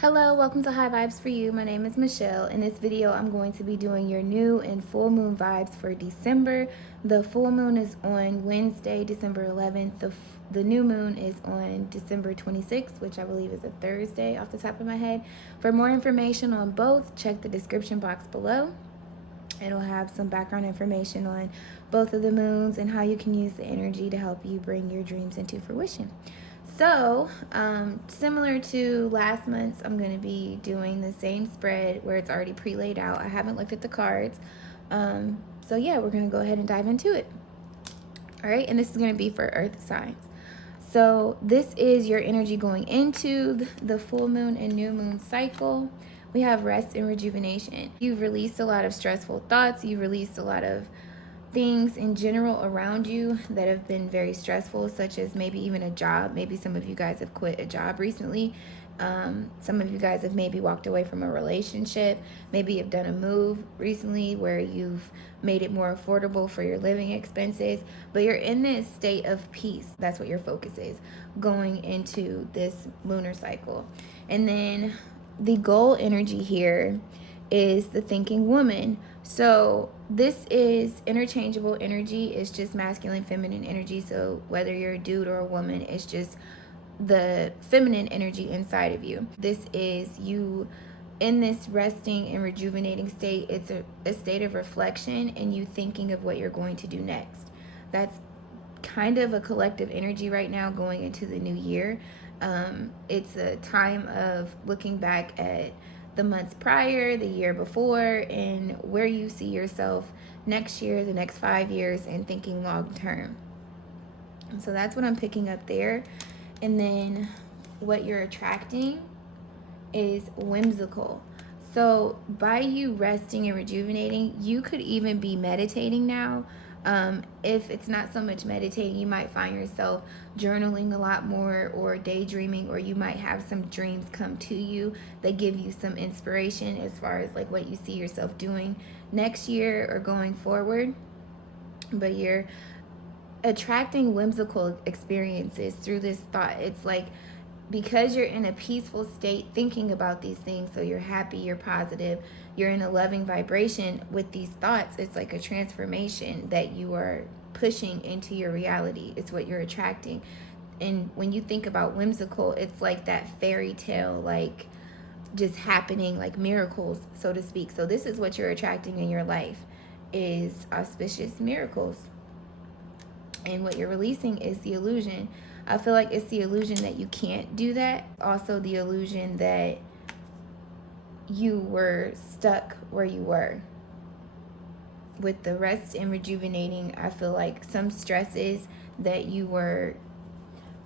Hello, welcome to High Vibes for You. My name is Michelle. In this video, I'm going to be doing your new and full moon vibes for December. The full moon is on Wednesday, December 11th. The new moon is on December 26th, which I believe is a Thursday off the top of my head. For more information on both, check the description box below. It'll have some background information on both of the moons and how you can use the energy to help you bring your dreams into fruition. So, similar to last month's, I'm going to be doing the same spread where it's already pre-laid out. I haven't looked at the cards. So yeah, we're going to go ahead and dive into it. All right, and this is going to be for earth signs. So this is your energy going into the full moon and new moon cycle. We have rest and rejuvenation. You've released a lot of stressful thoughts. You've released a lot of things in general around you that have been very stressful, such as maybe even a job. Maybe some of you guys have quit a job recently. Some of you guys have maybe walked away from a relationship. Maybe you've done a move recently where you've made it more affordable for your living expenses, but you're in this state of peace. That's what your focus is going into this lunar cycle. And then the goal energy here is the thinking woman. So this is interchangeable energy. It's just masculine, feminine energy. So whether you're a dude or a woman, it's just the feminine energy inside of you. This is you in this resting and rejuvenating state. It's a state of reflection and you thinking of what you're going to do next. That's kind of a collective energy right now going into the new year. It's a time of looking back at the months prior, the year before, and where you see yourself next year, the next 5 years, and thinking long term. And so that's what I'm picking up there. And then what you're attracting is whimsical. So by you resting and rejuvenating, you could even be meditating now. If it's not so much meditating, you might find yourself journaling a lot more or daydreaming, or you might have some dreams come to you that give you some inspiration as far as like what you see yourself doing next year or going forward. But you're attracting whimsical experiences through this thought. It's like because you're in a peaceful state thinking about these things, so you're happy, you're positive, you're in a loving vibration with these thoughts. It's like a transformation that you are pushing into your reality. It's what you're attracting. And when you think about whimsical, it's like that fairy tale, like just happening, like miracles, so to speak. So this is what you're attracting in your life, is auspicious miracles. And what you're releasing is the illusion. I feel like it's the illusion that you can't do that. Also the illusion that you were stuck where you were. With the rest and rejuvenating, I feel like some stresses that you were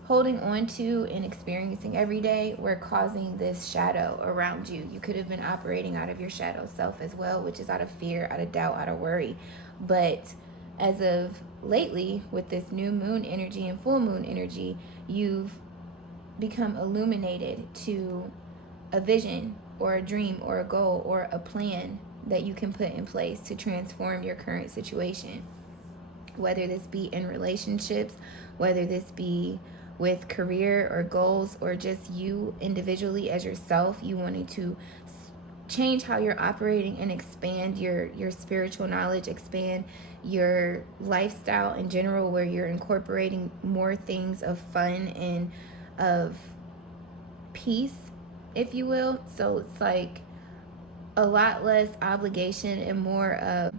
holding on to and experiencing every day were causing this shadow around you. You could have been operating out of your shadow self as well, which is out of fear, out of doubt, out of worry. But as of lately, with this new moon energy and full moon energy, you've become illuminated to a vision or a dream or a goal or a plan that you can put in place to transform your current situation. Whether this be in relationships, whether this be with career or goals, or just you individually as yourself, you wanting to change how you're operating and expand your spiritual knowledge, expand your lifestyle in general, where you're incorporating more things of fun and of peace, if you will. So it's like a lot less obligation and more of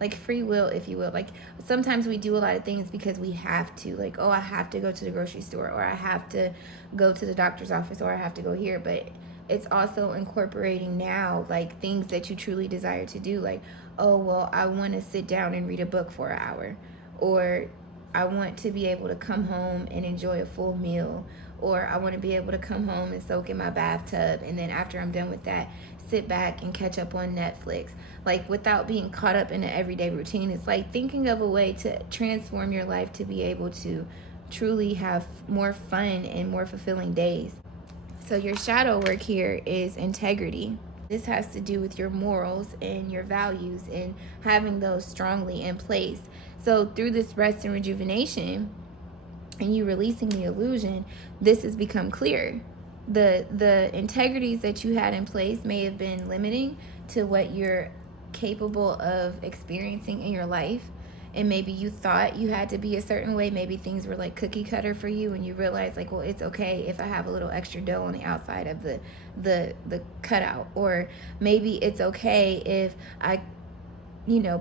like free will, if you will. Like sometimes we do a lot of things because we have to, like, oh, I have to go to the grocery store, or I have to go to the doctor's office, or I have to go here. But it's also incorporating now like things that you truly desire to do, like, oh, well, I want to sit down and read a book for an hour, or I want to be able to come home and enjoy a full meal, or I want to be able to come home and soak in my bathtub, and then after I'm done with that, sit back and catch up on Netflix, like without being caught up in an everyday routine. It's like thinking of a way to transform your life to be able to truly have more fun and more fulfilling days. So your shadow work here is integrity. This has to do with your morals and your values and having those strongly in place. So through this rest and rejuvenation and you releasing the illusion, this has become clear. the integrities that you had in place may have been limiting to what you're capable of experiencing in your life. And maybe you thought you had to be a certain way. Maybe things were like cookie cutter for you, and you realized like, well, it's okay if I have a little extra dough on the outside of the cutout. Or maybe it's okay if I,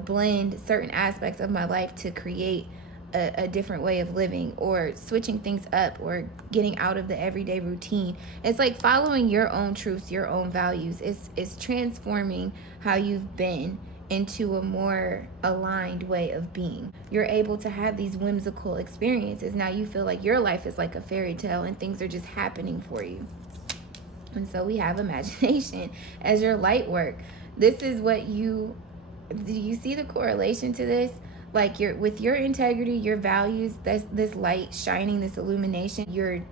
blend certain aspects of my life to create a different way of living, or switching things up, or getting out of the everyday routine. It's like following your own truths, your own values. It's transforming how you've been into a more aligned way of being. You're able to have these whimsical experiences. Now you feel like your life is like a fairy tale and things are just happening for you. And so we have imagination as your light work. This is what do you see the correlation to this? Like with your integrity, your values, that's this light shining, this illumination, you're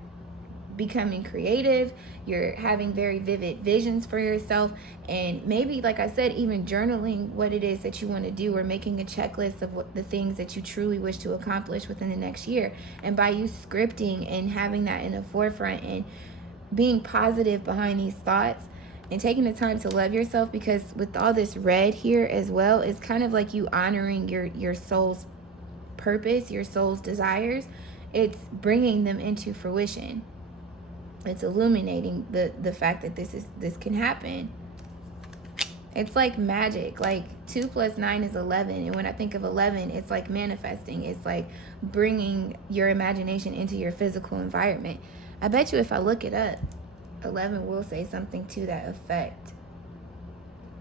becoming creative, you're having very vivid visions for yourself, and maybe, like I said, even journaling what it is that you want to do, or making a checklist of what the things that you truly wish to accomplish within the next year. And by you scripting and having that in the forefront and being positive behind these thoughts, and taking the time to love yourself, because with all this red here as well, it's kind of like you honoring your soul's purpose, your soul's desires. It's bringing them into fruition. It's illuminating the fact that this can happen. It's like magic. Like 2 + 9 is 11. And when I think of 11, it's like manifesting. It's like bringing your imagination into your physical environment. I bet you if I look it up, 11 will say something to that effect.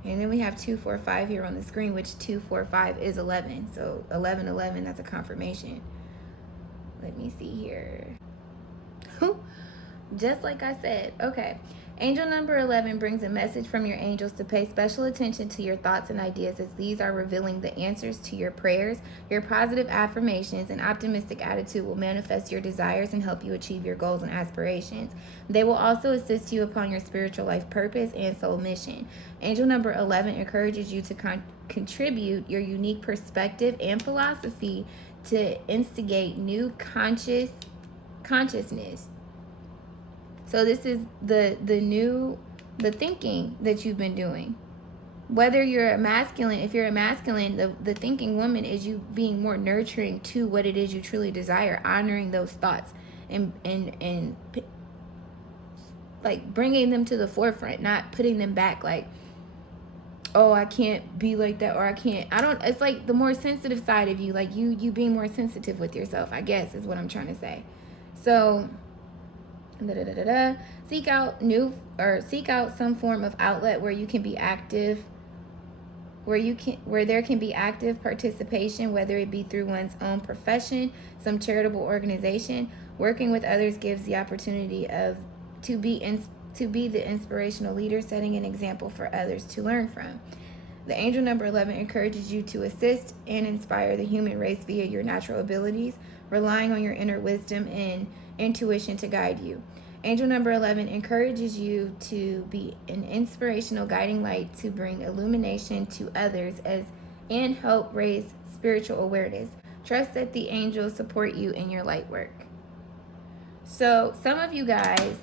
And then we have 245 here on the screen, which 245 is 11. So 1111, that's a confirmation. Let me see here. Just like I said. Okay. Angel number 11 brings a message from your angels to pay special attention to your thoughts and ideas, as these are revealing the answers to your prayers. Your positive affirmations and optimistic attitude will manifest your desires and help you achieve your goals and aspirations. They will also assist you upon your spiritual life purpose and soul mission. Angel number 11 encourages you to contribute your unique perspective and philosophy to instigate new consciousness. So this is the thinking that you've been doing. Whether you're a masculine, if you're a masculine, the thinking woman is you being more nurturing to what it is you truly desire, honoring those thoughts and like bringing them to the forefront, not putting them back like, oh, I can't be like that, or it's like the more sensitive side of you, like you being more sensitive with yourself, I guess is what I'm trying to say. So seek out some form of outlet where you can be active, where there can be active participation, whether it be through one's own profession, some charitable organization. Working with others gives the opportunity to be the inspirational leader, setting an example for others to learn from. The angel number 11 encourages you to assist and inspire the human race via your natural abilities, relying on your inner wisdom and intuition to guide you. Angel number 11 encourages you to be an inspirational guiding light to bring illumination to others and help raise spiritual awareness. Trust that the angels support you in your light work. So some of you guys,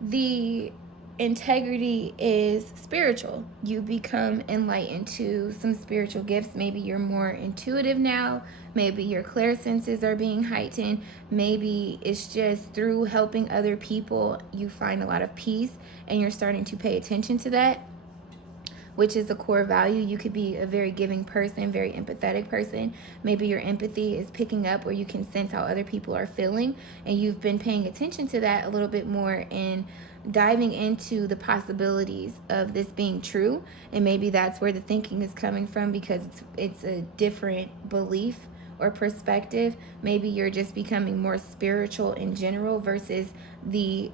the integrity is spiritual. You become enlightened to some spiritual gifts. Maybe you're more intuitive now. Maybe your clairsenses are being heightened. Maybe it's just through helping other people, you find a lot of peace and you're starting to pay attention to that, which is a core value. You could be a very giving person, very empathetic person. Maybe your empathy is picking up where you can sense how other people are feeling, and you've been paying attention to that a little bit more and diving into the possibilities of this being true. And maybe that's where the thinking is coming from, because it's a different belief or perspective. Maybe you're just becoming more spiritual in general versus the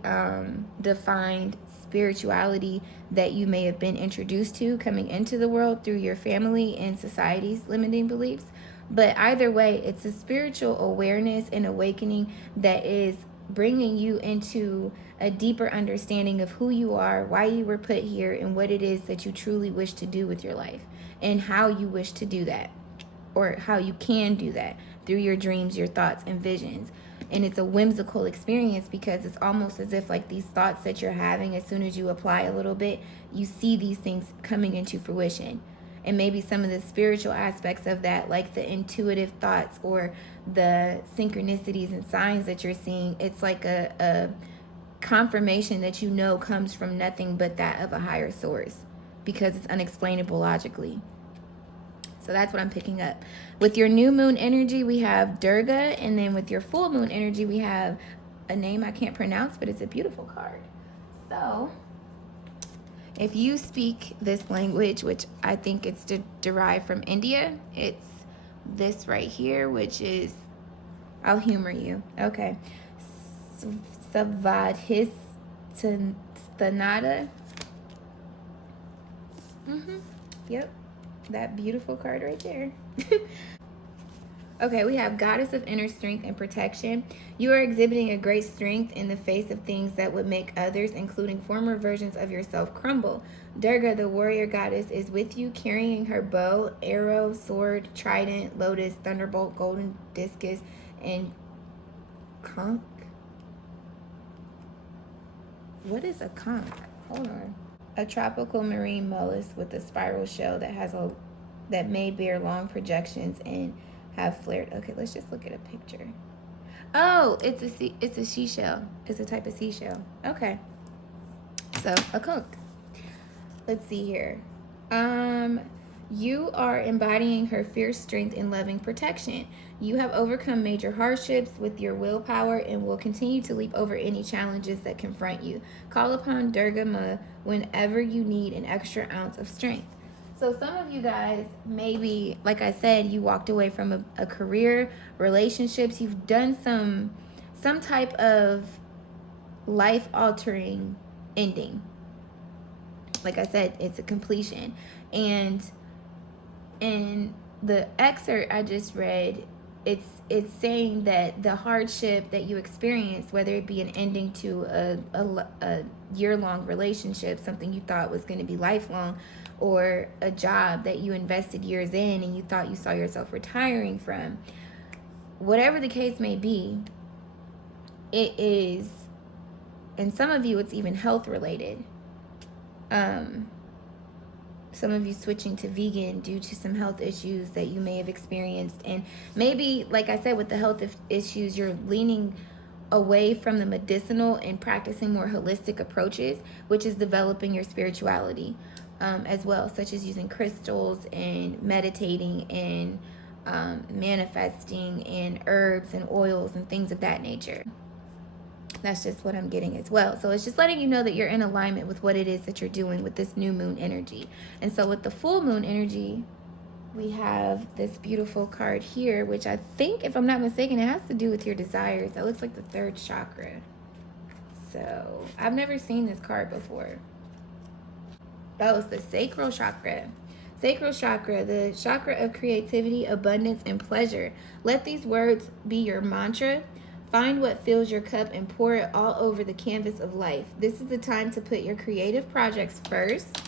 defined spirituality that you may have been introduced to coming into the world through your family and society's limiting beliefs. But either way, it's a spiritual awareness and awakening that is bringing you into a deeper understanding of who you are, why you were put here, and what it is that you truly wish to do with your life, and how you wish to do that, or how you can do that through your dreams, your thoughts, and visions. And it's a whimsical experience because it's almost as if like these thoughts that you're having, as soon as you apply a little bit, you see these things coming into fruition. And maybe some of the spiritual aspects of that, like the intuitive thoughts or the synchronicities and signs that you're seeing, it's like a confirmation that you know comes from nothing but that of a higher source, because it's unexplainable logically. So that's what I'm picking up. With your new moon energy, we have Durga. And then with your full moon energy, we have a name I can't pronounce, but it's a beautiful card. So if you speak this language, which I think it's derived from India, it's this right here, which is, I'll humor you. Okay. Savadhistanada. Yep. That beautiful card right there. Okay, we have Goddess of Inner Strength and Protection. You are exhibiting a great strength in the face of things that would make others, including former versions of yourself, crumble. Durga, the warrior goddess, is with you, carrying her bow, arrow, sword, trident, lotus, thunderbolt, golden discus, and conch. What is a conch? Hold on. A tropical marine mollusk with a spiral shell that may bear long projections and have flared. Okay, let's just look at a picture. Oh, it's a seashell. It's a type of seashell. Okay. So a conch. Let's see here. You are embodying her fierce strength and loving protection. You have overcome major hardships with your willpower and will continue to leap over any challenges that confront you. Call upon Durga Ma whenever you need an extra ounce of strength. So some of you guys, maybe, like I said, you walked away from a career, relationships, you've done some type of life-altering ending. Like I said, it's a completion. And in the excerpt I just read, it's saying that the hardship that you experience, whether it be an ending to a year-long relationship, something you thought was going to be lifelong, or a job that you invested years in and you thought you saw yourself retiring from, whatever the case may be, it is, and some of you it's even health related. Some of you switching to vegan due to some health issues that you may have experienced. And maybe, like I said, with the health issues, you're leaning away from the medicinal and practicing more holistic approaches, which is developing your spirituality as well, such as using crystals and meditating and manifesting and herbs and oils and things of that nature. That's just what I'm getting as well. So it's just letting you know that you're in alignment with what it is that you're doing with this new moon energy. And so with the full moon energy, we have this beautiful card here, which I think, if I'm not mistaken, it has to do with your desires. That looks like the third chakra. So I've never seen this card before. Oh, it's the sacral chakra. Sacral chakra, the chakra of creativity, abundance, and pleasure. Let these words be your mantra. Find what fills your cup and pour it all over the canvas of life. This is the time to put your creative projects first,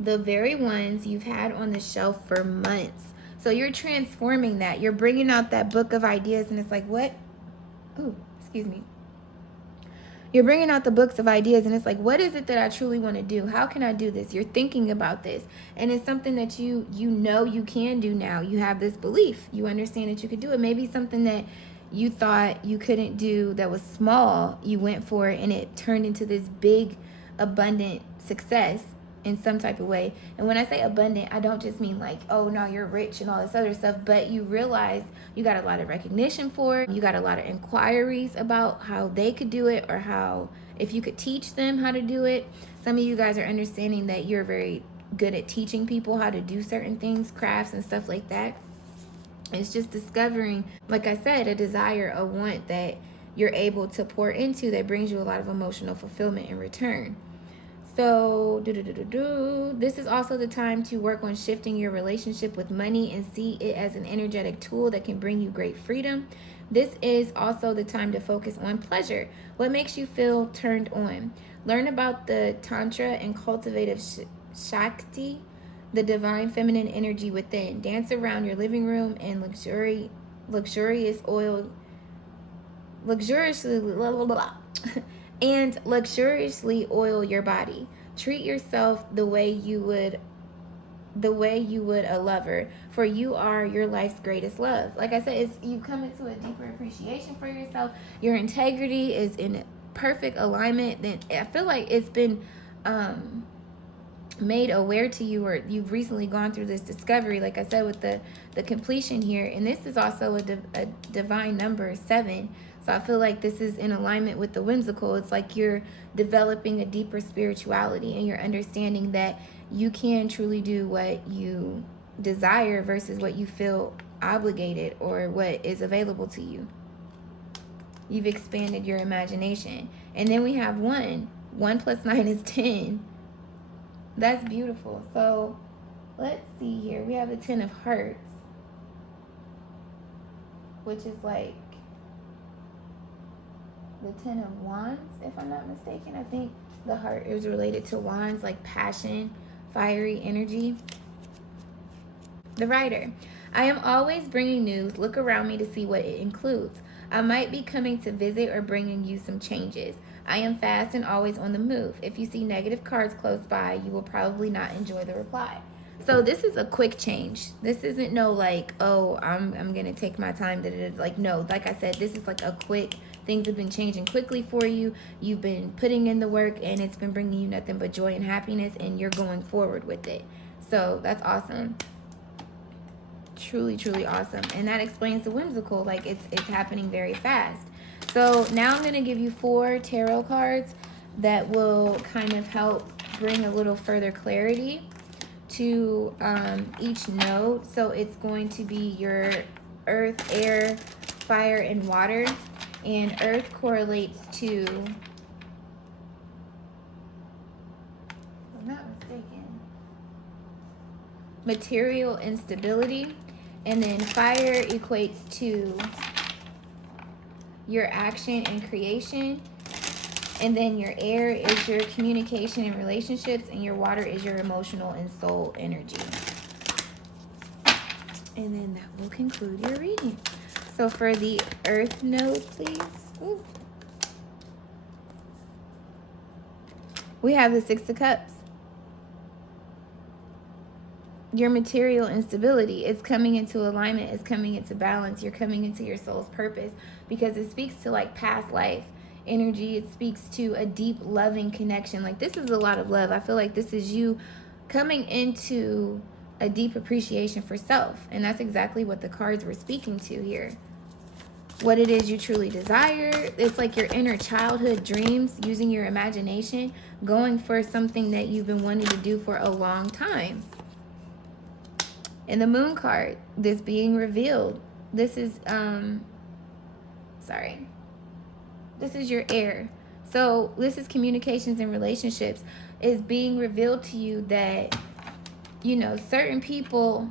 the very ones you've had on the shelf for months. So you're transforming that. You're bringing out that book of ideas, and it's like, what? Oh, excuse me. You're bringing out the books of ideas, and it's like, what is it that I truly want to do? How can I do this? You're thinking about this, and it's something that you know you can do now. You have this belief. You understand that you could do it. Maybe something that you thought you couldn't do that was small, you went for it, and it turned into this big, abundant success in some type of way. And when I say abundant, I don't just mean like, oh, no, you're rich and all this other stuff, but you realize you got a lot of recognition for it. You got a lot of inquiries about how they could do it, or how, if you could teach them how to do it. Some of you guys are understanding that you're very good at teaching people how to do certain things, crafts and stuff like that. It's just discovering, like I said, a desire, a want that you're able to pour into that brings you a lot of emotional fulfillment in return. So, this is also the time to work on shifting your relationship with money and see it as an energetic tool that can bring you great freedom. This is also the time to focus on pleasure. What makes you feel turned on? Learn about the Tantra and cultivative Shakti, the divine feminine energy within. Dance around your living room in luxurious oil luxuriously, blah, blah, blah, and luxuriously oil your body. Treat yourself the way you would a lover, for you are your life's greatest love. Like I said, it's, you come into a deeper appreciation for yourself. Your integrity is in perfect alignment. Then I feel like it's been made aware to you, or you've recently gone through this discovery, like I said, with the completion here. And this is also a divine number, 7. So I feel like this is in alignment with the whimsical. It's like you're developing a deeper spirituality, and you're understanding that you can truly do what you desire versus what you feel obligated or what is available to you. You've expanded your imagination. And then we have 1. 1 plus 9 is 10. That's beautiful. So let's see here. We have the 10 of hearts, which is like the 10 of wands, if I'm not mistaken. I think the heart is related to wands, like passion, fiery energy. The Rider. I am always bringing news. Look around me to see what it includes. I might be coming to visit or bringing you some changes. I am fast and always on the move. If you see negative cards close by, you will probably not enjoy the reply. So this is a quick change. This isn't no like, oh, I'm going to take my time. Like, no, like I said, this is like a quick, things have been changing quickly for you. You've been putting in the work, and it's been bringing you nothing but joy and happiness, and you're going forward with it. So that's awesome. Truly, truly awesome. And that explains the whimsical. Like, it's happening very fast. So now I'm going to give you 4 tarot cards that will kind of help bring a little further clarity to each node. So it's going to be your earth, air, fire, and water. And earth correlates to, if I'm not mistaken, material instability. And then fire equates to your action and creation. And then your air is your communication and relationships, and your water is your emotional and soul energy. And then that will conclude your reading. So for the earth node, please. Ooh. We have the 6 of Cups. Your material instability is coming into alignment, is coming into balance. You're coming into your soul's purpose, because it speaks to like past life energy. It speaks to a deep loving connection. Like, this is a lot of love. I feel like this is you coming into a deep appreciation for self. And that's exactly what the cards were speaking to here. What it is you truly desire. It's like your inner childhood dreams, using your imagination, going for something that you've been wanting to do for a long time. And the Moon card, this being revealed. This is, this is your air. So this is communications and relationships. Is being revealed to you that, you know, certain people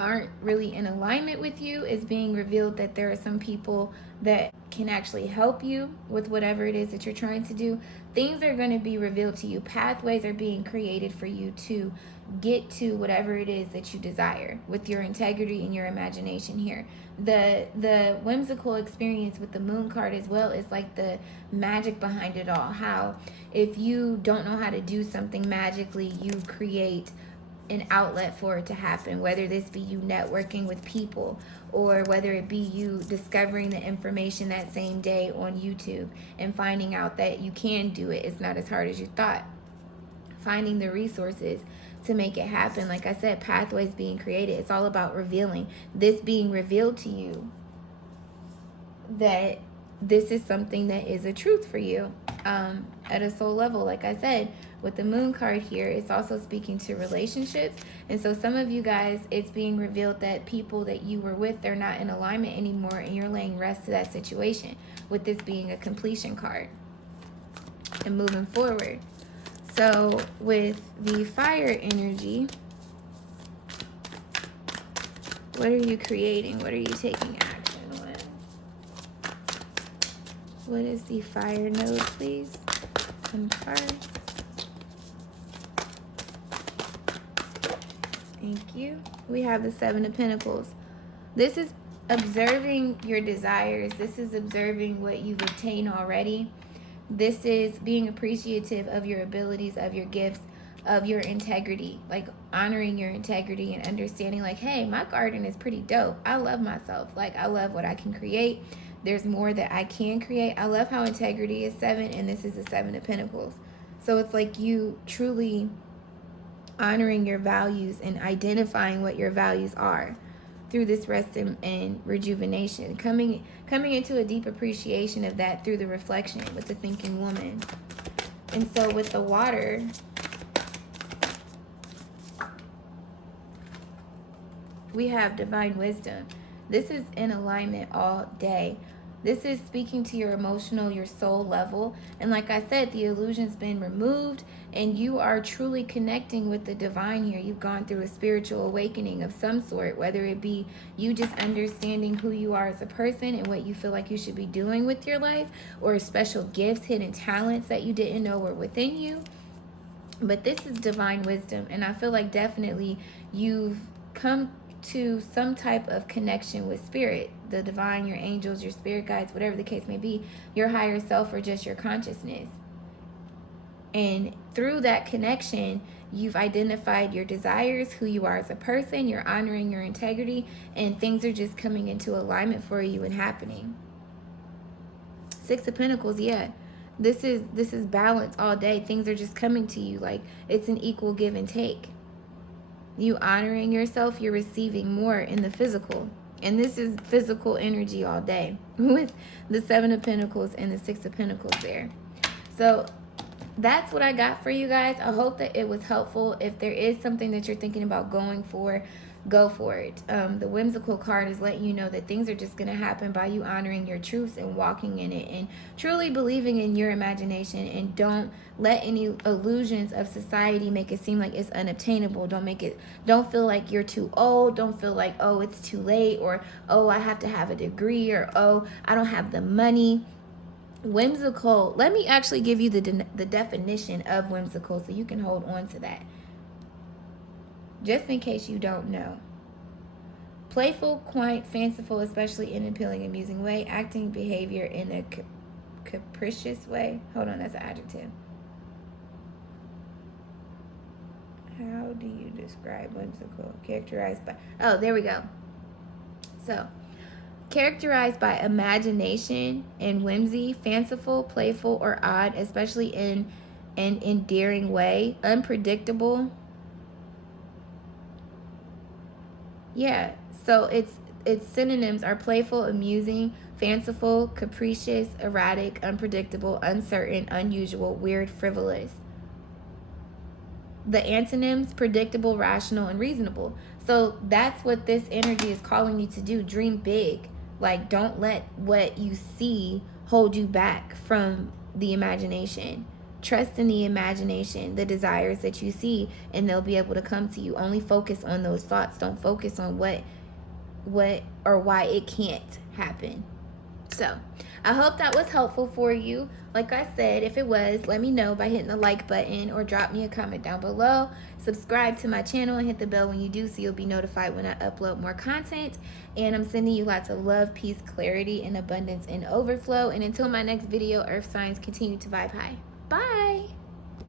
aren't really in alignment with you. It's being revealed that there are some people that can actually help you with whatever it is that you're trying to do. Things are going to be revealed to you. Pathways are being created for you to get to whatever it is that you desire with your integrity and your imagination here. The whimsical experience with the Moon card as well is like the magic behind it all. How if you don't know how to do something magically, you create an outlet for it to happen, whether this be you networking with people, or whether it be you discovering the information that same day on YouTube and finding out that you can do it. It's not as hard as you thought. Finding the resources to make it happen. Like I said, pathways being created. It's all about revealing. This being revealed to you that this is something that is a truth for you at a soul level. Like I said, with the Moon card here, it's also speaking to relationships. And so some of you guys, it's being revealed that people that you were with, they're not in alignment anymore, and you're laying rest to that situation, with this being a completion card and moving forward. So with the fire energy, what are you creating? What are you taking action on? What is the fire node, please? Come first. Thank you. We have the 7 of Pentacles. This is observing your desires. This is observing what you've obtained already. This is being appreciative of your abilities, of your gifts, of your integrity, like honoring your integrity and understanding like, hey, my garden is pretty dope. I love myself. Like, I love what I can create. There's more that I can create. I love how integrity is 7 and this is the 7 of Pentacles. So it's like you truly honoring your values and identifying what your values are through this rest and rejuvenation, coming into a deep appreciation of that through the reflection with the thinking woman. And so with the water, we have divine wisdom. This is in alignment all day. This is speaking to your emotional, your soul level. And like I said, the illusion's been removed and you are truly connecting with the divine here. You've gone through a spiritual awakening of some sort, whether it be you just understanding who you are as a person and what you feel like you should be doing with your life, or special gifts, hidden talents that you didn't know were within you. But this is divine wisdom. And I feel like definitely you've come to some type of connection with spirit, the divine, your angels, your spirit guides, whatever the case may be, your higher self, or just your consciousness. And through that connection, you've identified your desires, who you are as a person, you're honoring your integrity, and things are just coming into alignment for you and happening. 6 of Pentacles, yeah. This is balance all day. Things are just coming to you like it's an equal give and take. You honoring yourself, you're receiving more in the physical. And this is physical energy all day with the 7 of Pentacles and the 6 of Pentacles there. So that's what I got for you guys. I hope that it was helpful. If there is something that you're thinking about going for, go for it. The whimsical card is letting you know that things are just going to happen by you honoring your truths and walking in it and truly believing in your imagination. And don't let any illusions of society make it seem like it's unobtainable. Don't feel like you're too old. Don't feel like, oh, it's too late, or oh, I have to have a degree, or oh, I don't have the money. Whimsical, let me actually give you the definition of whimsical so you can hold on to that, just in case you don't know. Playful, quaint, fanciful, especially in an appealing, amusing way, acting behavior in a capricious way. Hold on, that's an adjective. How do you describe whimsical? Characterized by, oh, there we go. So, characterized by imagination and whimsy, fanciful, playful, or odd, especially in an endearing way, unpredictable. Yeah, so its synonyms are playful, amusing, fanciful, capricious, erratic, unpredictable, uncertain, unusual, weird, frivolous. The antonyms, predictable, rational, and reasonable. So that's what this energy is calling you to do. Dream big. Like, don't let what you see hold you back from the imagination. Trust in the imagination, the desires that you see, and they'll be able to come to you. Only focus on those thoughts. Don't focus on what or why it can't happen. So I hope that was helpful for you. Like I said, if it was, let me know by hitting the like button or drop me a comment down below. Subscribe to my channel and hit the bell when you do so you'll be notified when I upload more content. And I'm sending you lots of love, peace, clarity, and abundance and overflow. And until my next video, Earth signs, continue to vibe high. Bye.